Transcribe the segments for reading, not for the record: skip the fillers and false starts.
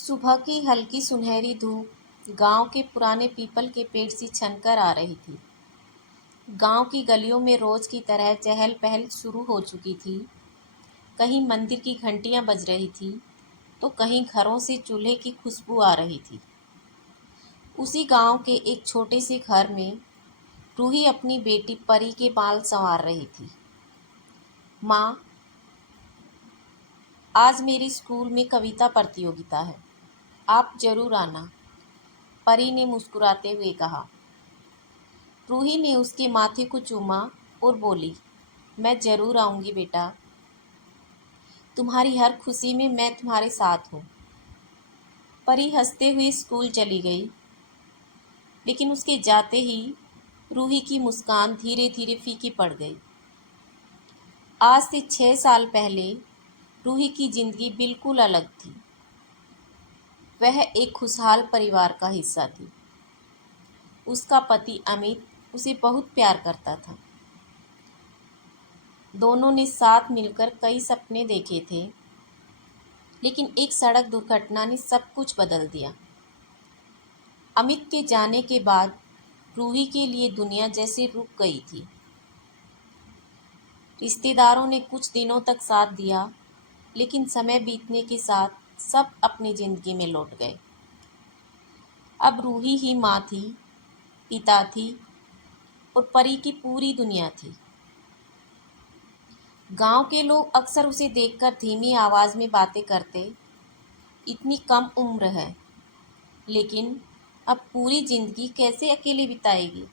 सुबह की हल्की सुनहरी धूप गांव के पुराने पीपल के पेड़ से छनकर आ रही थी। गांव की गलियों में रोज की तरह चहल पहल शुरू हो चुकी थी। कहीं मंदिर की घंटियां बज रही थी तो कहीं घरों से चूल्हे की खुशबू आ रही थी। उसी गांव के एक छोटे से घर में रूही अपनी बेटी परी के बाल संवार रही थी। माँ, आज मेरे स्कूल में कविता प्रतियोगिता है, आप जरूर आना, परी ने मुस्कुराते हुए कहा। रूही ने उसके माथे को चूमा और बोली, मैं जरूर आऊंगी बेटा, तुम्हारी हर खुशी में मैं तुम्हारे साथ हूँ। परी हंसते हुए स्कूल चली गई, लेकिन उसके जाते ही रूही की मुस्कान धीरे धीरे फीकी पड़ गई। आज से 6 साल पहले रूही की जिंदगी बिल्कुल अलग थी। वह एक खुशहाल परिवार का हिस्सा थी। उसका पति अमित उसे बहुत प्यार करता था। दोनों ने साथ मिलकर कई सपने देखे थे, लेकिन एक सड़क दुर्घटना ने सब कुछ बदल दिया। अमित के जाने के बाद रूही के लिए दुनिया जैसे रुक गई थी। रिश्तेदारों ने कुछ दिनों तक साथ दिया, लेकिन समय बीतने के साथ सब अपनी जिंदगी में लौट गए। अब रूही ही माँ थी, पिता थी और परी की पूरी दुनिया थी। गांव के लोग अक्सर उसे देखकर धीमी आवाज में बातें करते, इतनी कम उम्र है, लेकिन अब पूरी जिंदगी कैसे अकेले बिताएगी।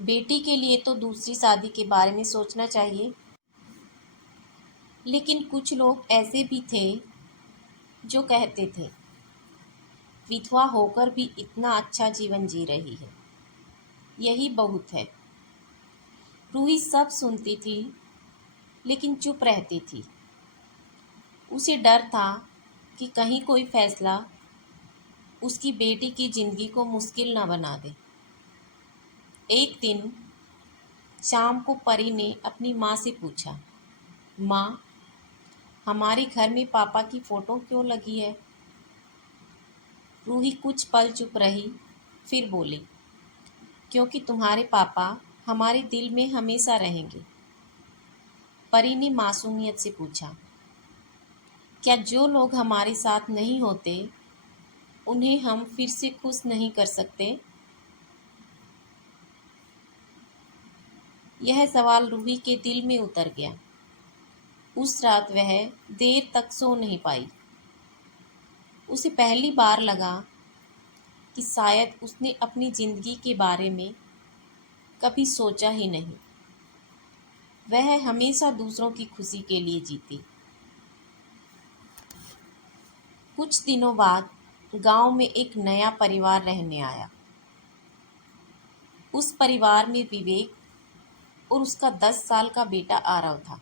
बेटी के लिए तो दूसरी शादी के बारे में सोचना चाहिए। लेकिन कुछ लोग ऐसे भी थे जो कहते थे, विधवा होकर भी इतना अच्छा जीवन जी रही है, यही बहुत है। रूही सब सुनती थी, लेकिन चुप रहती थी। उसे डर था कि कहीं कोई फैसला उसकी बेटी की जिंदगी को मुश्किल न बना दे। एक दिन शाम को परी ने अपनी माँ से पूछा, माँ, हमारे घर में पापा की फोटो क्यों लगी है। रूही कुछ पल चुप रही, फिर बोली, क्योंकि तुम्हारे पापा हमारे दिल में हमेशा रहेंगे। परी ने मासूमियत से पूछा, क्या जो लोग हमारे साथ नहीं होते उन्हें हम फिर से खुश नहीं कर सकते। यह सवाल रूही के दिल में उतर गया। उस रात वह देर तक सो नहीं पाई। उसे पहली बार लगा कि शायद उसने अपनी जिंदगी के बारे में कभी सोचा ही नहीं। वह हमेशा दूसरों की खुशी के लिए जीती। कुछ दिनों बाद गांव में एक नया परिवार रहने आया। उस परिवार में विवेक और उसका 10 साल का बेटा आरव था।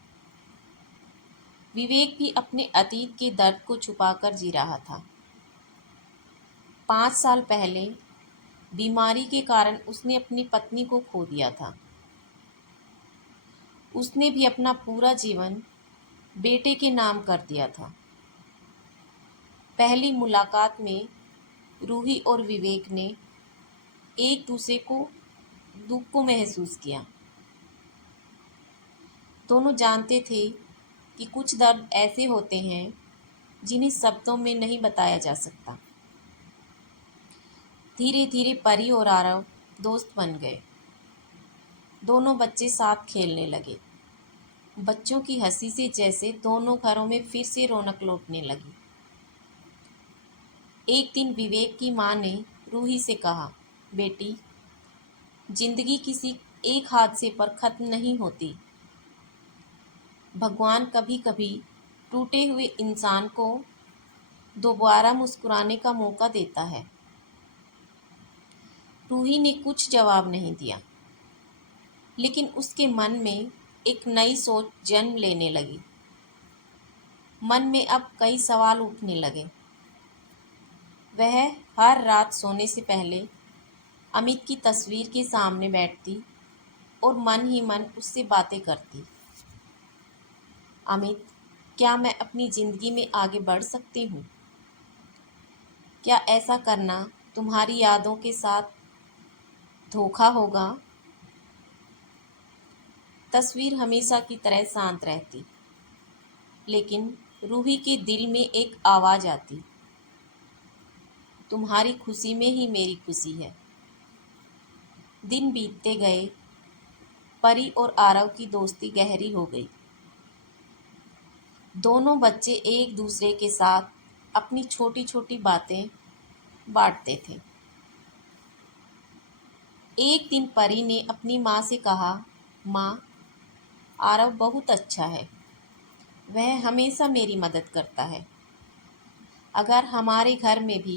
विवेक भी अपने अतीत के दर्द को छुपाकर जी रहा था। 5 साल पहले बीमारी के कारण उसने अपनी पत्नी को खो दिया था। उसने भी अपना पूरा जीवन बेटे के नाम कर दिया था। पहली मुलाकात में रूही और विवेक ने एक दूसरे को दुख को महसूस किया। दोनों जानते थे कि कुछ दर्द ऐसे होते हैं जिन्हें शब्दों में नहीं बताया जा सकता। धीरे धीरे परी और आरव दोस्त बन गए। दोनों बच्चे साथ खेलने लगे। बच्चों की हंसी से जैसे दोनों घरों में फिर से रौनक लौटने लगी। एक दिन विवेक की माँ ने रूही से कहा, बेटी, जिंदगी किसी एक हादसे पर खत्म नहीं होती। भगवान कभी कभी टूटे हुए इंसान को दोबारा मुस्कुराने का मौका देता है। रूही ने कुछ जवाब नहीं दिया, लेकिन उसके मन में एक नई सोच जन्म लेने लगी। मन में अब कई सवाल उठने लगे। वह हर रात सोने से पहले अमित की तस्वीर के सामने बैठती और मन ही मन उससे बातें करती। अमित, क्या मैं अपनी जिंदगी में आगे बढ़ सकती हूँ? क्या ऐसा करना तुम्हारी यादों के साथ धोखा होगा? तस्वीर हमेशा की तरह शांत रहती, लेकिन रूही के दिल में एक आवाज़ आती, तुम्हारी खुशी में ही मेरी खुशी है। दिन बीतते गए, परी और आरव की दोस्ती गहरी हो गई। दोनों बच्चे एक दूसरे के साथ अपनी छोटी छोटी बातें बांटते थे। एक दिन परी ने अपनी माँ से कहा, माँ, आरव बहुत अच्छा है, वह हमेशा मेरी मदद करता है। अगर हमारे घर में भी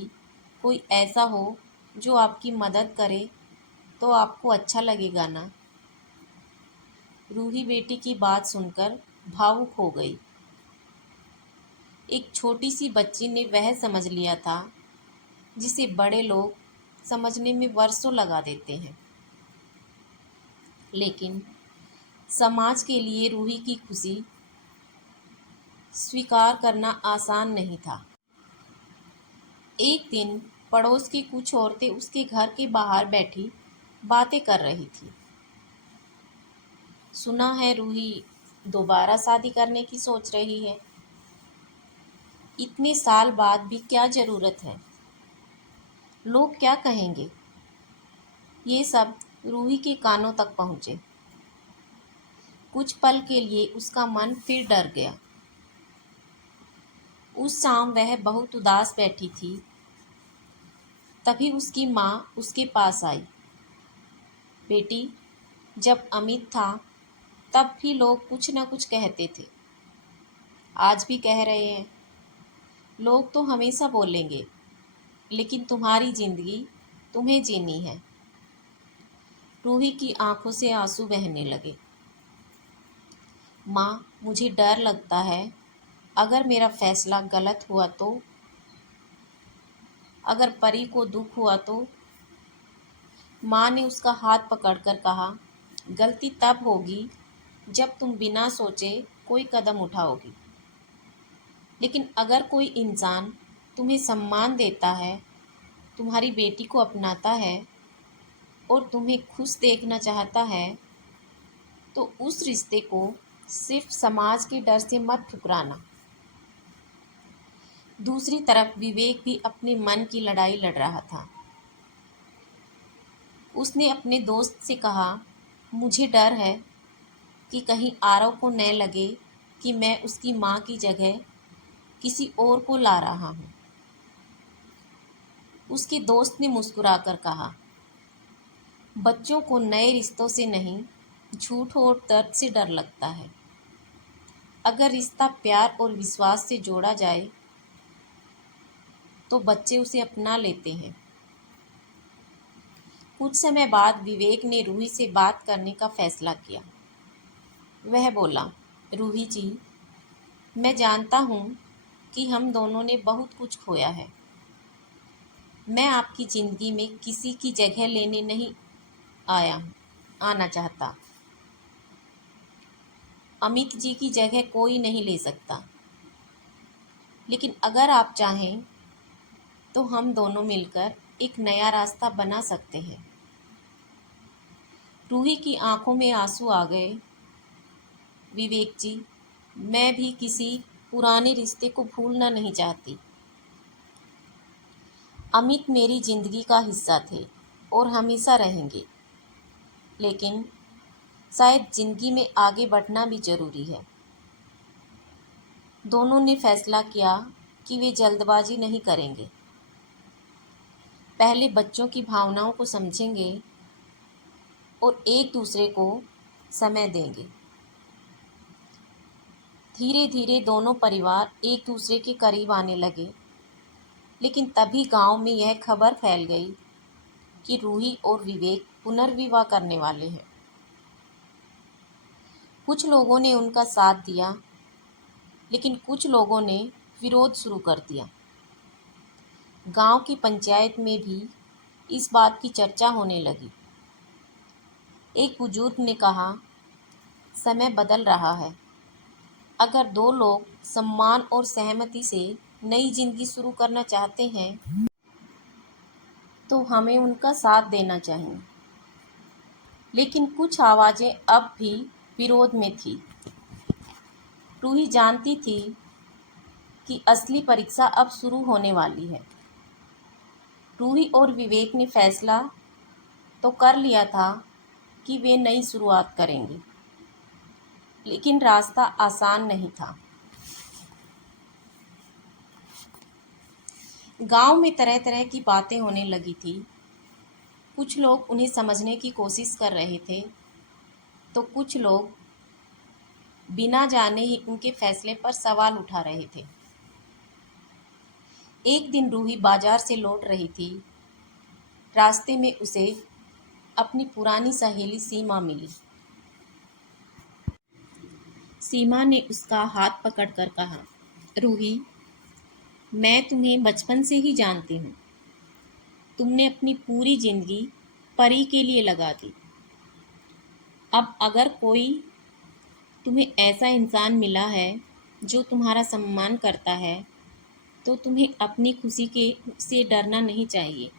कोई ऐसा हो जो आपकी मदद करे तो आपको अच्छा लगेगा ना? रूही बेटी की बात सुनकर भावुक हो गई। एक छोटी सी बच्ची ने वह समझ लिया था जिसे बड़े लोग समझने में वर्षों लगा देते हैं। लेकिन समाज के लिए रूही की खुशी स्वीकार करना आसान नहीं था। एक दिन पड़ोस की कुछ औरतें उसके घर के बाहर बैठी बातें कर रही थी। सुना है रूही दोबारा शादी करने की सोच रही है। इतने साल बाद भी क्या ज़रूरत है? लोग क्या कहेंगे? ये सब रूही के कानों तक पहुँचे। कुछ पल के लिए उसका मन फिर डर गया। उस शाम वह बहुत उदास बैठी थी। तभी उसकी माँ उसके पास आई। बेटी, जब अमित था तब भी लोग कुछ न कुछ कहते थे, आज भी कह रहे हैं। लोग तो हमेशा बोलेंगे, लेकिन तुम्हारी जिंदगी तुम्हें जीनी है। रूही की आंखों से आंसू बहने लगे। माँ, मुझे डर लगता है, अगर मेरा फैसला गलत हुआ तो, अगर परी को दुख हुआ तो। माँ ने उसका हाथ पकड़कर कहा, गलती तब होगी जब तुम बिना सोचे कोई कदम उठाओगी। लेकिन अगर कोई इंसान तुम्हें सम्मान देता है, तुम्हारी बेटी को अपनाता है और तुम्हें खुश देखना चाहता है, तो उस रिश्ते को सिर्फ समाज के डर से मत ठुकराना। दूसरी तरफ विवेक भी अपने मन की लड़ाई लड़ रहा था। उसने अपने दोस्त से कहा, मुझे डर है कि कहीं आरव को न लगे कि मैं उसकी माँ की जगह किसी और को ला रहा हूँ। उसके दोस्त ने मुस्कुराकर कहा, बच्चों को नए रिश्तों से नहीं, झूठ और दर्द से डर लगता है। अगर रिश्ता प्यार और विश्वास से जोड़ा जाए तो बच्चे उसे अपना लेते हैं। कुछ समय बाद विवेक ने रूही से बात करने का फैसला किया। वह बोला, रूही जी, मैं जानता हूँ कि हम दोनों ने बहुत कुछ खोया है। मैं आपकी ज़िंदगी में किसी की जगह लेने नहीं आना चाहता। अमित जी की जगह कोई नहीं ले सकता। लेकिन अगर आप चाहें तो हम दोनों मिलकर एक नया रास्ता बना सकते हैं। रूही की आंखों में आंसू आ गए। विवेक जी, मैं भी किसी पुराने रिश्ते को भूलना नहीं चाहती। अमित मेरी ज़िंदगी का हिस्सा थे और हमेशा रहेंगे। लेकिन शायद ज़िंदगी में आगे बढ़ना भी ज़रूरी है। दोनों ने फैसला किया कि वे जल्दबाजी नहीं करेंगे। पहले बच्चों की भावनाओं को समझेंगे और एक दूसरे को समय देंगे। धीरे धीरे दोनों परिवार एक दूसरे के करीब आने लगे। लेकिन तभी गांव में यह खबर फैल गई कि रूही और विवेक पुनर्विवाह करने वाले हैं। कुछ लोगों ने उनका साथ दिया, लेकिन कुछ लोगों ने विरोध शुरू कर दिया। गांव की पंचायत में भी इस बात की चर्चा होने लगी। एक बुजुर्ग ने कहा, समय बदल रहा है। अगर दो लोग सम्मान और सहमति से नई जिंदगी शुरू करना चाहते हैं तो हमें उनका साथ देना चाहिए। लेकिन कुछ आवाज़ें अब भी विरोध में थीं। रूही जानती थी कि असली परीक्षा अब शुरू होने वाली है। रूही और विवेक ने फैसला तो कर लिया था कि वे नई शुरुआत करेंगे, लेकिन रास्ता आसान नहीं था। गांव में तरह तरह की बातें होने लगी थी। कुछ लोग उन्हें समझने की कोशिश कर रहे थे, तो कुछ लोग बिना जाने ही उनके फैसले पर सवाल उठा रहे थे। एक दिन रूही बाजार से लौट रही थी। रास्ते में उसे अपनी पुरानी सहेली सीमा मिली। सीमा ने उसका हाथ पकड़कर कहा, रूही, मैं तुम्हें बचपन से ही जानती हूँ। तुमने अपनी पूरी जिंदगी परी के लिए लगा दी। अब अगर कोई तुम्हें ऐसा इंसान मिला है जो तुम्हारा सम्मान करता है, तो तुम्हें अपनी खुशी के से डरना नहीं चाहिए।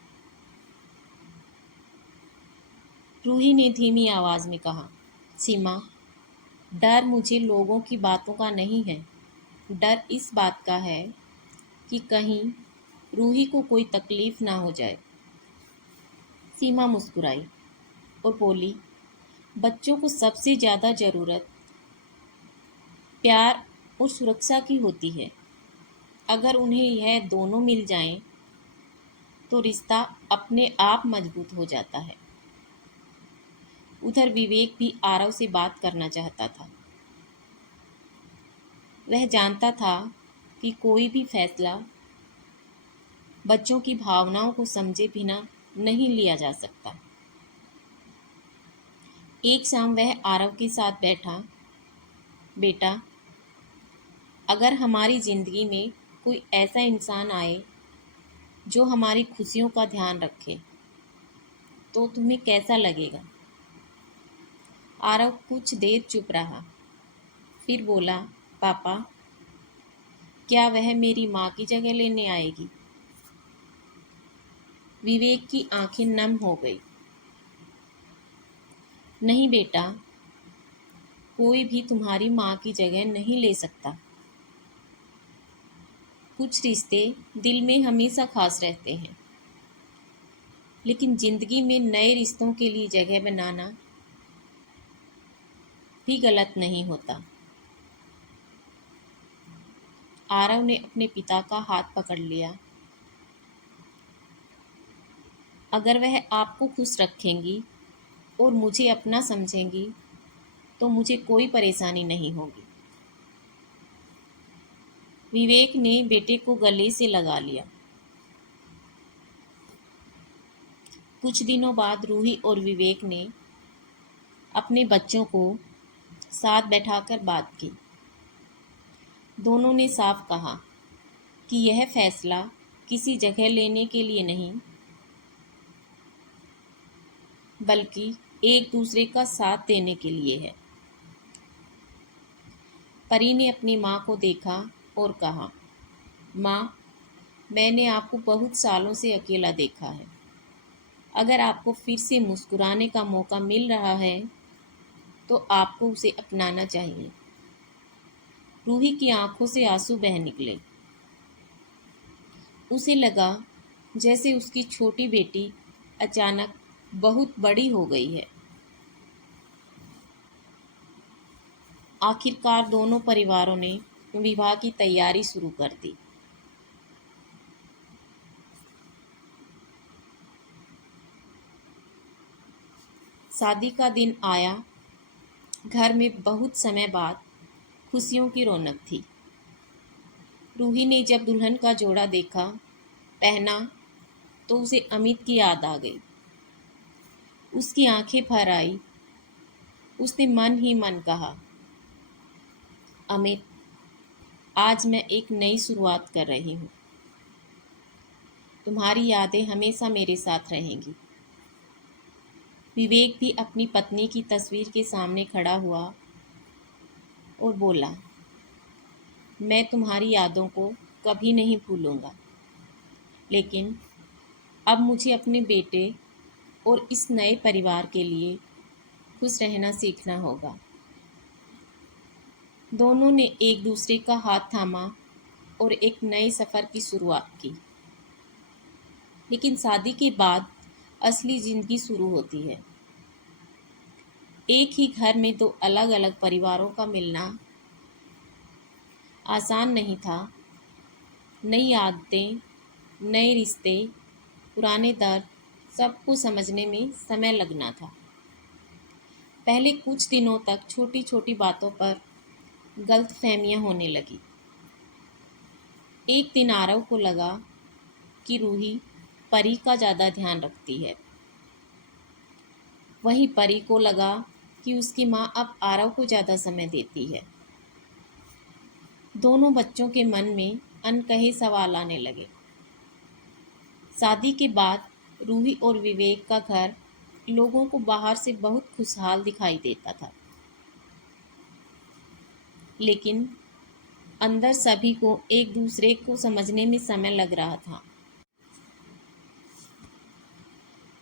रूही ने धीमी आवाज़ में कहा, सीमा, डर मुझे लोगों की बातों का नहीं है। डर इस बात का है कि कहीं रूही को कोई तकलीफ ना हो जाए। सीमा मुस्कुराई और बोली, बच्चों को सबसे ज़्यादा ज़रूरत प्यार और सुरक्षा की होती है। अगर उन्हें यह दोनों मिल जाएं, तो रिश्ता अपने आप मजबूत हो जाता है। उधर विवेक भी आरव से बात करना चाहता था। वह जानता था कि कोई भी फैसला बच्चों की भावनाओं को समझे बिना नहीं लिया जा सकता। एक शाम वह आरव के साथ बैठा। बेटा, अगर हमारी ज़िंदगी में कोई ऐसा इंसान आए जो हमारी खुशियों का ध्यान रखे, तो तुम्हें कैसा लगेगा? आरव कुछ देर चुप रहा, फिर बोला, पापा, क्या वह मेरी माँ की जगह लेने आएगी? विवेक की आंखें नम हो गई। नहीं बेटा, कोई भी तुम्हारी माँ की जगह नहीं ले सकता। कुछ रिश्ते दिल में हमेशा खास रहते हैं, लेकिन ज़िंदगी में नए रिश्तों के लिए जगह बनाना भी गलत नहीं होता। आरव ने अपने पिता का हाथ पकड़ लिया। अगर वह आपको खुश रखेंगी और मुझे अपना समझेंगी, तो मुझे कोई परेशानी नहीं होगी। विवेक ने बेटे को गले से लगा लिया। कुछ दिनों बाद रूही और विवेक ने अपने बच्चों को साथ बैठाकर बात की। दोनों ने साफ कहा कि यह फैसला किसी जगह लेने के लिए नहीं, बल्कि एक दूसरे का साथ देने के लिए है। परी ने अपनी माँ को देखा और कहा, माँ, मैंने आपको बहुत सालों से अकेला देखा है। अगर आपको फिर से मुस्कुराने का मौका मिल रहा है, तो आपको उसे अपनाना चाहिए। रूही की आंखों से आंसू बह निकले। उसे लगा जैसे उसकी छोटी बेटी अचानक बहुत बड़ी हो गई है। आखिरकार दोनों परिवारों ने विवाह की तैयारी शुरू कर दी। शादी का दिन आया। घर में बहुत समय बाद खुशियों की रौनक थी। रूही ने जब दुल्हन का जोड़ा देखा, पहना, तो उसे अमित की याद आ गई। उसकी आंखें भर आई। उसने मन ही मन कहा, अमित, आज मैं एक नई शुरुआत कर रही हूँ। तुम्हारी यादें हमेशा मेरे साथ रहेंगी। विवेक भी अपनी पत्नी की तस्वीर के सामने खड़ा हुआ और बोला, मैं तुम्हारी यादों को कभी नहीं भूलूंगा, लेकिन अब मुझे अपने बेटे और इस नए परिवार के लिए खुश रहना सीखना होगा। दोनों ने एक दूसरे का हाथ थामा और एक नए सफ़र की शुरुआत की। लेकिन शादी के बाद असली ज़िंदगी शुरू होती है। एक ही घर में दो अलग अलग परिवारों का मिलना आसान नहीं था। नई आदतें, नए रिश्ते, पुराने दर्द, सबको समझने में समय लगना था। पहले कुछ दिनों तक छोटी छोटी बातों पर गलतफहमियां होने लगी। एक दिन आरव को लगा कि रूही परी का ज़्यादा ध्यान रखती है। वहीं परी को लगा कि उसकी माँ अब आरव को ज़्यादा समय देती है। दोनों बच्चों के मन में अनकहे सवाल आने लगे। शादी के बाद रूही और विवेक का घर लोगों को बाहर से बहुत खुशहाल दिखाई देता था, लेकिन अंदर सभी को एक दूसरे को समझने में समय लग रहा था।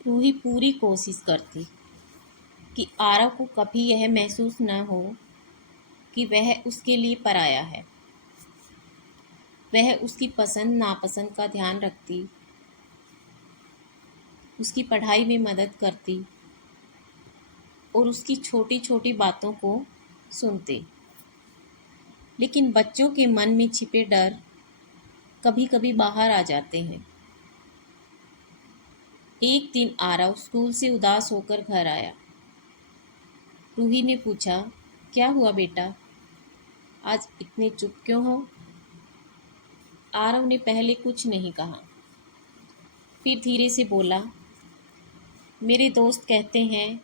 रूही पूरी कोशिश करती कि आरव को कभी यह महसूस न हो कि वह उसके लिए पराया है। वह उसकी पसंद नापसंद का ध्यान रखती, उसकी पढ़ाई में मदद करती और उसकी छोटी छोटी बातों को सुनते। लेकिन बच्चों के मन में छिपे डर कभी कभी बाहर आ जाते हैं। एक दिन आरव स्कूल से उदास होकर घर आया। रूही ने पूछा, क्या हुआ बेटा, आज इतने चुप क्यों हो? आरव ने पहले कुछ नहीं कहा, फिर धीरे से बोला, मेरे दोस्त कहते हैं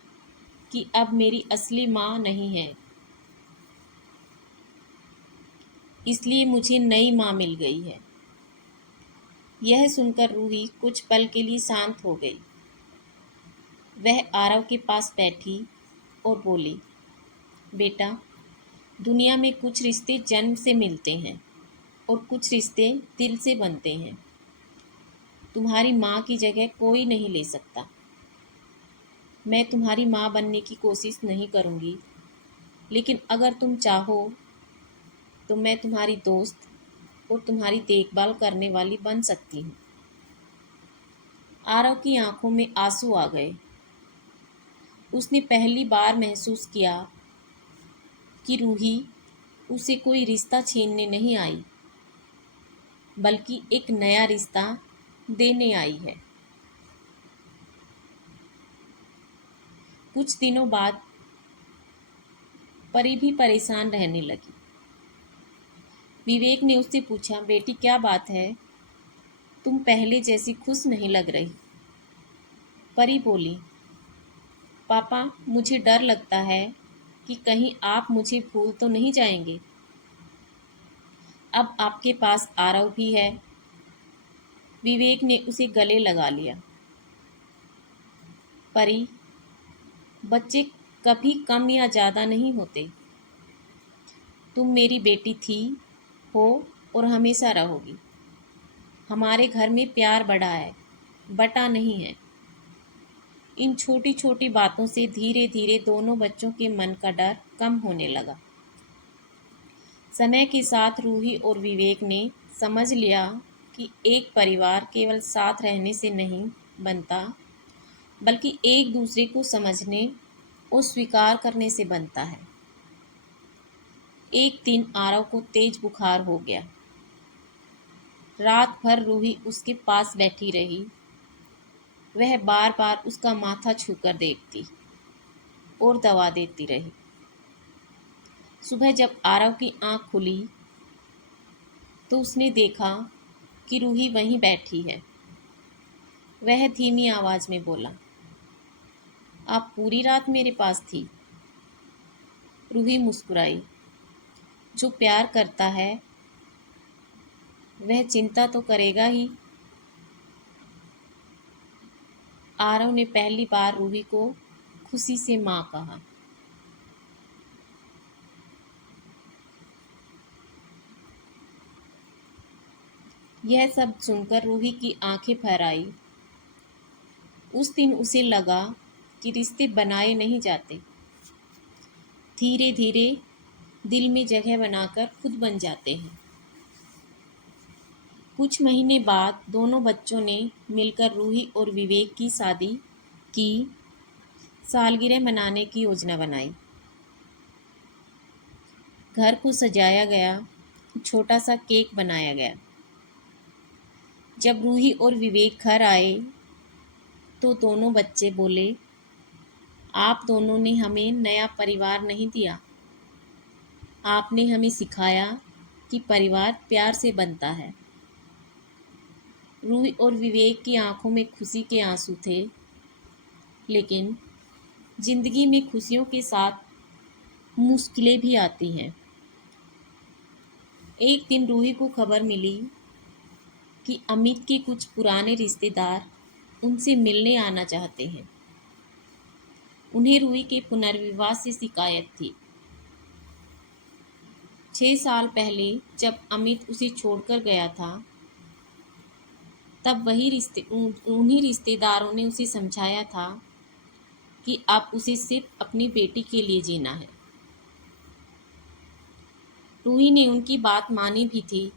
कि अब मेरी असली माँ नहीं है, इसलिए मुझे नई माँ मिल गई है। यह सुनकर रूही कुछ पल के लिए शांत हो गई। वह आरव के पास बैठी और बोली, बेटा, दुनिया में कुछ रिश्ते जन्म से मिलते हैं और कुछ रिश्ते दिल से बनते हैं। तुम्हारी माँ की जगह कोई नहीं ले सकता। मैं तुम्हारी माँ बनने की कोशिश नहीं करूँगी, लेकिन अगर तुम चाहो तो मैं तुम्हारी दोस्त और तुम्हारी देखभाल करने वाली बन सकती हूँ। आरव की आंखों में आंसू आ गए। उसने पहली बार महसूस किया कि रूही उसे कोई रिश्ता छीनने नहीं आई, बल्कि एक नया रिश्ता देने आई है। कुछ दिनों बाद परी भी परेशान रहने लगी। विवेक ने उससे पूछा, बेटी क्या बात है, तुम पहले जैसी खुश नहीं लग रही। परी बोली, पापा, मुझे डर लगता है कि कहीं आप मुझे भूल तो नहीं जाएंगे। अब आपके पास आरव भी है। विवेक ने उसे गले लगा लिया। परी, बच्चे कभी कम या ज़्यादा नहीं होते। तुम मेरी बेटी थी, हो और हमेशा रहोगी। हमारे घर में प्यार बढ़ा है, बटा नहीं है। इन छोटी छोटी बातों से धीरे धीरे दोनों बच्चों के मन का डर कम होने लगा। समय के साथ रूही और विवेक ने समझ लिया कि एक परिवार केवल साथ रहने से नहीं बनता, बल्कि एक दूसरे को समझने और स्वीकार करने से बनता है। एक दिन आरव को तेज बुखार हो गया। रात भर रूही उसके पास बैठी रही। वह बार बार उसका माथा छूकर देखती और दवा देती रही। सुबह जब आरव की आंख खुली तो उसने देखा कि रूही वहीं बैठी है। वह धीमी आवाज में बोला, आप पूरी रात मेरे पास थी? रूही मुस्कुराई। जो प्यार करता है वह चिंता तो करेगा ही। आरव ने पहली बार रूही को खुशी से माँ कहा। यह सब सुनकर रूही की आंखें भर आई। उस दिन उसे लगा कि रिश्ते बनाए नहीं जाते, धीरे धीरे दिल में जगह बनाकर खुद बन जाते हैं। कुछ महीने बाद दोनों बच्चों ने मिलकर रूही और विवेक की शादी की सालगिरह मनाने की योजना बनाई। घर को सजाया गया, छोटा सा केक बनाया गया। जब रूही और विवेक घर आए तो दोनों बच्चे बोले, आप दोनों ने हमें नया परिवार नहीं दिया, आपने हमें सिखाया कि परिवार प्यार से बनता है। रूही और विवेक की आंखों में खुशी के आंसू थे, लेकिन जिंदगी में खुशियों के साथ मुश्किलें भी आती हैं। एक दिन रूही को खबर मिली कि अमित के कुछ पुराने रिश्तेदार उनसे मिलने आना चाहते हैं। उन्हें रूही के पुनर्विवाह से शिकायत थी। 6 साल पहले जब अमित उसे छोड़कर गया था, तब उन्हीं रिश्तेदारों ने उसे समझाया था कि अब उसे सिर्फ अपनी बेटी के लिए जीना है। रूही ने उनकी बात मानी भी थी,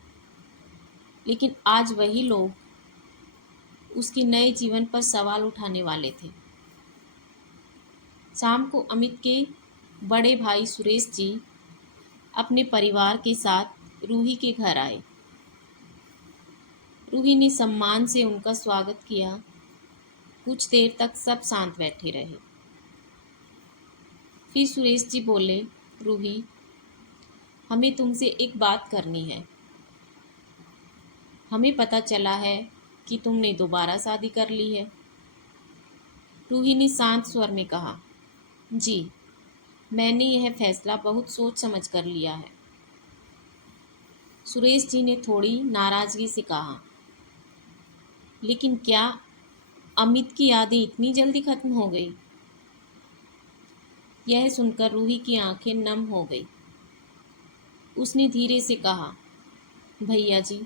लेकिन आज वही लोग उसके नए जीवन पर सवाल उठाने वाले थे। शाम को अमित के बड़े भाई सुरेश जी अपने परिवार के साथ रूही के घर आए। रूही ने सम्मान से उनका स्वागत किया। कुछ देर तक सब शांत बैठे रहे। फिर सुरेश जी बोले, रूही, हमें तुमसे एक बात करनी है। हमें पता चला है कि तुमने दोबारा शादी कर ली है। रूही ने शांत स्वर में कहा, जी, मैंने यह फैसला बहुत सोच समझ कर लिया है। सुरेश जी ने थोड़ी नाराजगी से कहा, लेकिन क्या अमित की यादें इतनी जल्दी खत्म हो गई? यह सुनकर रूही की आंखें नम हो गई। उसने धीरे से कहा, भैया जी,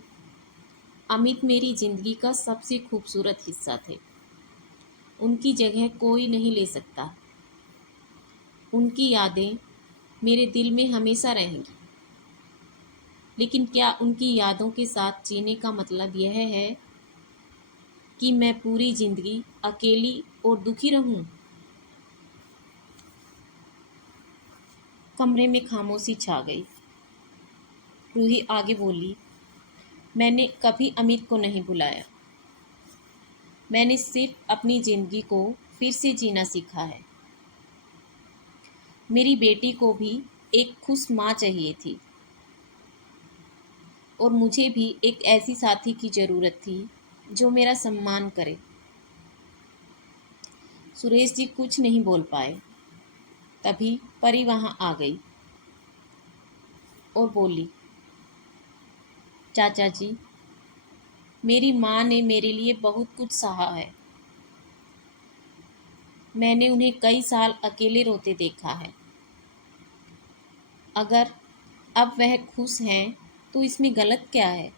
अमित मेरी जिंदगी का सबसे खूबसूरत हिस्सा थे। उनकी जगह कोई नहीं ले सकता। उनकी यादें मेरे दिल में हमेशा रहेंगी। लेकिन क्या उनकी यादों के साथ जीने का मतलब यह है कि मैं पूरी जिंदगी अकेली और दुखी रहूं? कमरे में खामोशी छा गई। रूही आगे बोली, मैंने कभी अमित को नहीं बुलाया। मैंने सिर्फ अपनी जिंदगी को फिर से जीना सीखा है। मेरी बेटी को भी एक खुश माँ चाहिए थी, और मुझे भी एक ऐसी साथी की ज़रूरत थी जो मेरा सम्मान करे। सुरेश जी कुछ नहीं बोल पाए। तभी परी वहाँ आ गई और बोली, चाचा जी, मेरी माँ ने मेरे लिए बहुत कुछ सहा है। मैंने उन्हें कई साल अकेले रोते देखा है। अगर अब वह खुश हैं तो इसमें गलत क्या है?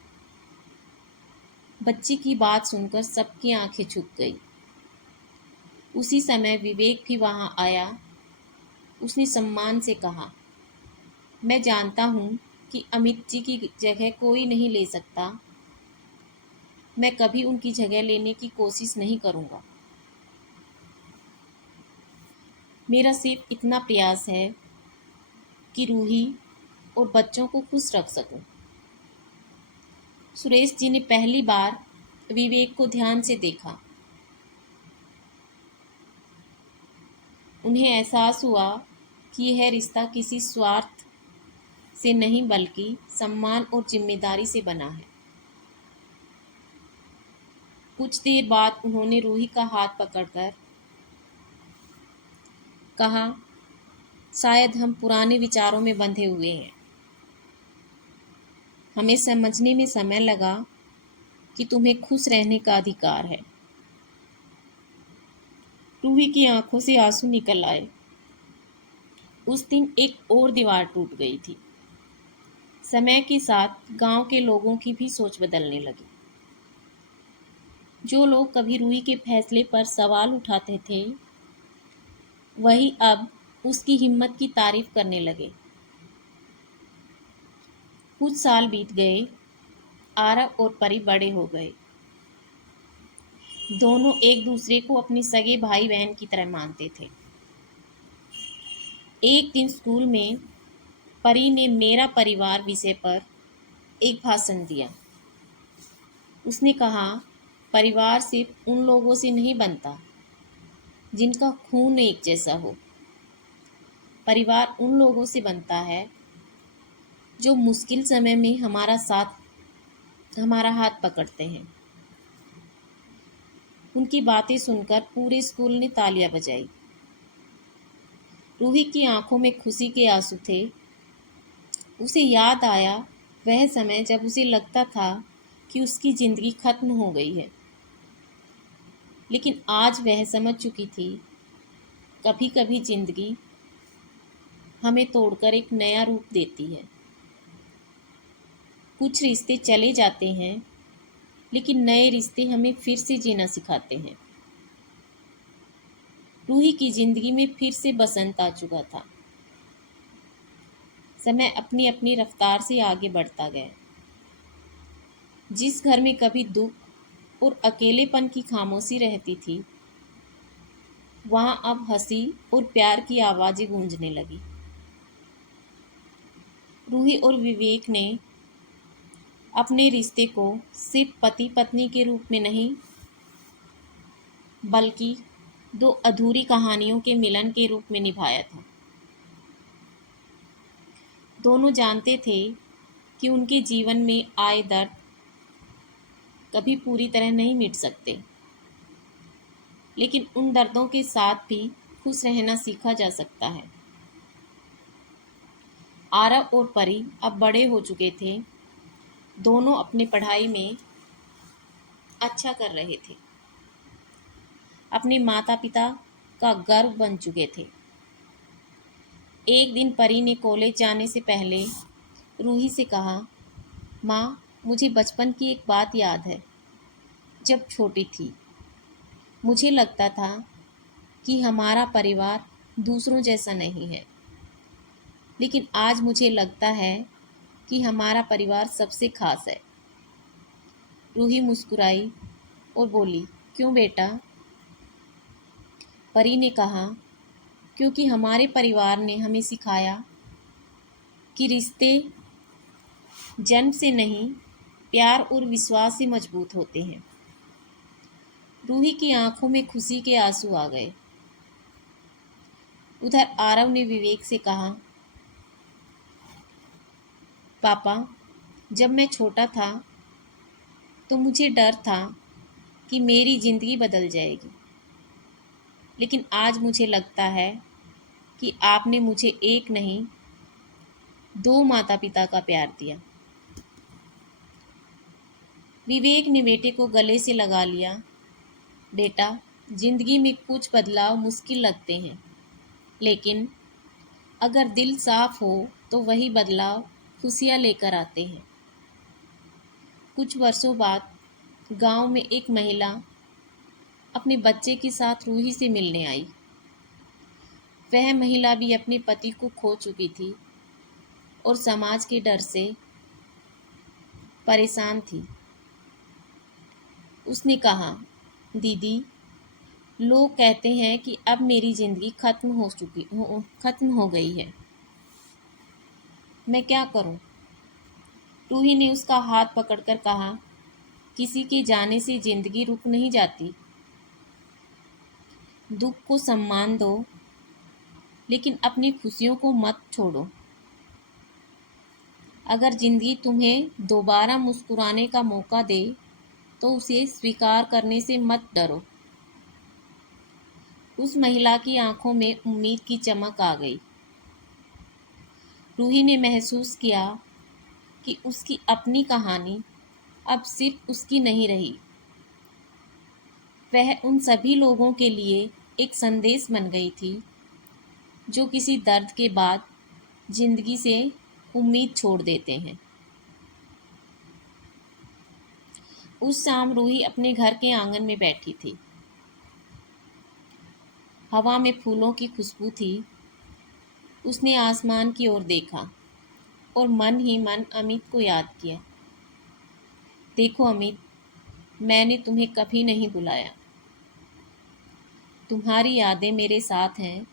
बच्ची की बात सुनकर सबकी आंखें झुक गई। उसी समय विवेक भी वहां आया। उसने सम्मान से कहा, मैं जानता हूँ कि अमित जी की जगह कोई नहीं ले सकता। मैं कभी उनकी जगह लेने की कोशिश नहीं करूँगा। मेरा सिर्फ इतना प्रयास है कि रूही और बच्चों को खुश रख सकूं। सुरेश जी ने पहली बार विवेक को ध्यान से देखा। उन्हें एहसास हुआ कि यह रिश्ता किसी स्वार्थ से नहीं बल्कि सम्मान और जिम्मेदारी से बना है। कुछ देर बाद उन्होंने रूही का हाथ पकड़कर कहा, शायद हम पुराने विचारों में बंधे हुए हैं। हमें समझने में समय लगा कि तुम्हें खुश रहने का अधिकार है। रूही की आंखों से आंसू निकल आए। उस दिन एक और दीवार टूट गई थी। समय के साथ गांव के लोगों की भी सोच बदलने लगी। जो लोग कभी रूही के फैसले पर सवाल उठाते थे, वही अब उसकी हिम्मत की तारीफ करने लगे। कुछ साल बीत गए। आरव और परी बड़े हो गए। दोनों एक दूसरे को अपने सगे भाई बहन की तरह मानते थे। एक दिन स्कूल में परी ने मेरा परिवार विषय पर एक भाषण दिया। उसने कहा, परिवार सिर्फ उन लोगों से नहीं बनता जिनका खून एक जैसा हो। परिवार उन लोगों से बनता है जो मुश्किल समय में हमारा हाथ पकड़ते हैं। उनकी बातें सुनकर पूरे स्कूल ने तालियां बजाई। रूही की आंखों में खुशी के आंसू थे। उसे याद आया वह समय जब उसे लगता था कि उसकी जिंदगी खत्म हो गई है। लेकिन आज वह समझ चुकी थी, कभी कभी जिंदगी हमें तोड़कर एक नया रूप देती है। कुछ रिश्ते चले जाते हैं, लेकिन नए रिश्ते हमें फिर से जीना सिखाते हैं। रूही की जिंदगी में फिर से बसंत आ चुका था। समय अपनी अपनी रफ्तार से आगे बढ़ता गया। जिस घर में कभी दुख और अकेलेपन की खामोशी रहती थी, वहां अब हंसी और प्यार की आवाजें गूंजने लगी। रूही और विवेक ने अपने रिश्ते को सिर्फ पति पत्नी के रूप में नहीं, बल्कि दो अधूरी कहानियों के मिलन के रूप में निभाया था। दोनों जानते थे कि उनके जीवन में आए दर्द कभी पूरी तरह नहीं मिट सकते, लेकिन उन दर्दों के साथ भी खुश रहना सीखा जा सकता है। आरव और परी अब बड़े हो चुके थे। दोनों अपनी पढ़ाई में अच्छा कर रहे थे। अपने माता पिता का गर्व बन चुके थे। एक दिन परी ने कॉलेज जाने से पहले रूही से कहा, माँ, मुझे बचपन की एक बात याद है। जब छोटी थी, मुझे लगता था कि हमारा परिवार दूसरों जैसा नहीं है, लेकिन आज मुझे लगता है कि हमारा परिवार सबसे खास है। रूही मुस्कुराई और बोली, क्यों बेटा? परी ने कहा, क्योंकि हमारे परिवार ने हमें सिखाया कि रिश्ते जन्म से नहीं, प्यार और विश्वास से मजबूत होते हैं। रूही की आंखों में खुशी के आंसू आ गए। उधर आरव ने विवेक से कहा, पापा, जब मैं छोटा था तो मुझे डर था कि मेरी जिंदगी बदल जाएगी, लेकिन आज मुझे लगता है कि आपने मुझे एक नहीं, दो माता पिता का प्यार दिया। विवेक ने बेटे को गले से लगा लिया। बेटा, जिंदगी में कुछ बदलाव मुश्किल लगते हैं, लेकिन अगर दिल साफ हो तो वही बदलाव खुशियाँ लेकर आते हैं। कुछ वर्षों बाद गांव में एक महिला अपने बच्चे के साथ रूही से मिलने आई। वह महिला भी अपने पति को खो चुकी थी और समाज के डर से परेशान थी। उसने कहा, दीदी, लोग कहते हैं कि अब मेरी जिंदगी खत्म हो गई है। मैं क्या करूं? रूही ने उसका हाथ पकड़कर कहा, किसी के जाने से जिंदगी रुक नहीं जाती। दुख को सम्मान दो, लेकिन अपनी खुशियों को मत छोड़ो। अगर जिंदगी तुम्हें दोबारा मुस्कुराने का मौका दे तो उसे स्वीकार करने से मत डरो। उस महिला की आंखों में उम्मीद की चमक आ गई। रूही ने महसूस किया कि उसकी अपनी कहानी अब सिर्फ उसकी नहीं रही। वह उन सभी लोगों के लिए एक संदेश बन गई थी जो किसी दर्द के बाद जिंदगी से उम्मीद छोड़ देते हैं। उस शाम रूही अपने घर के आंगन में बैठी थी। हवा में फूलों की खुशबू थी। उसने आसमान की ओर देखा और मन ही मन अमित को याद किया। देखो अमित, मैंने तुम्हें कभी नहीं बुलाया। तुम्हारी यादें मेरे साथ हैं,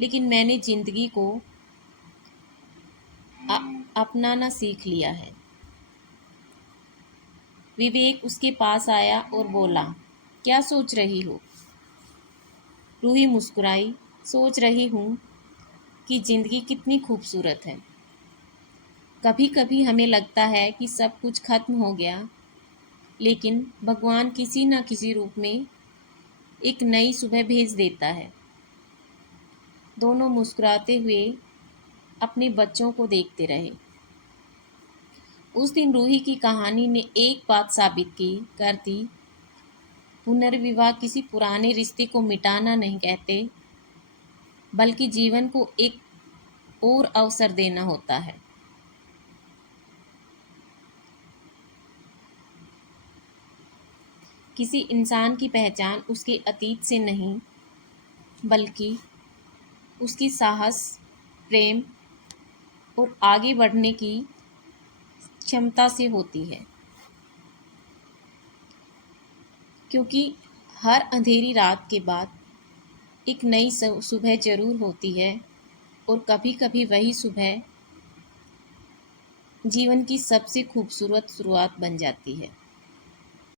लेकिन मैंने जिंदगी को अपनाना सीख लिया है। विवेक उसके पास आया और बोला, क्या सोच रही हो? रूही मुस्कुराई, सोच रही हूँ कि जिंदगी कितनी खूबसूरत है। कभी कभी हमें लगता है कि सब कुछ खत्म हो गया, लेकिन भगवान किसी न किसी रूप में एक नई सुबह भेज देता है। दोनों मुस्कुराते हुए अपने बच्चों को देखते रहे। उस दिन रूही की कहानी ने एक बात साबित की कर दी, पुनर्विवाह किसी पुराने रिश्ते को मिटाना नहीं कहते, बल्कि जीवन को एक और अवसर देना होता है। किसी इंसान की पहचान उसके अतीत से नहीं, बल्कि उसकी साहस, प्रेम और आगे बढ़ने की क्षमता से होती है। क्योंकि हर अंधेरी रात के बाद एक नई सुबह जरूर होती है, और कभी कभी वही सुबह जीवन की सबसे खूबसूरत शुरुआत बन जाती है।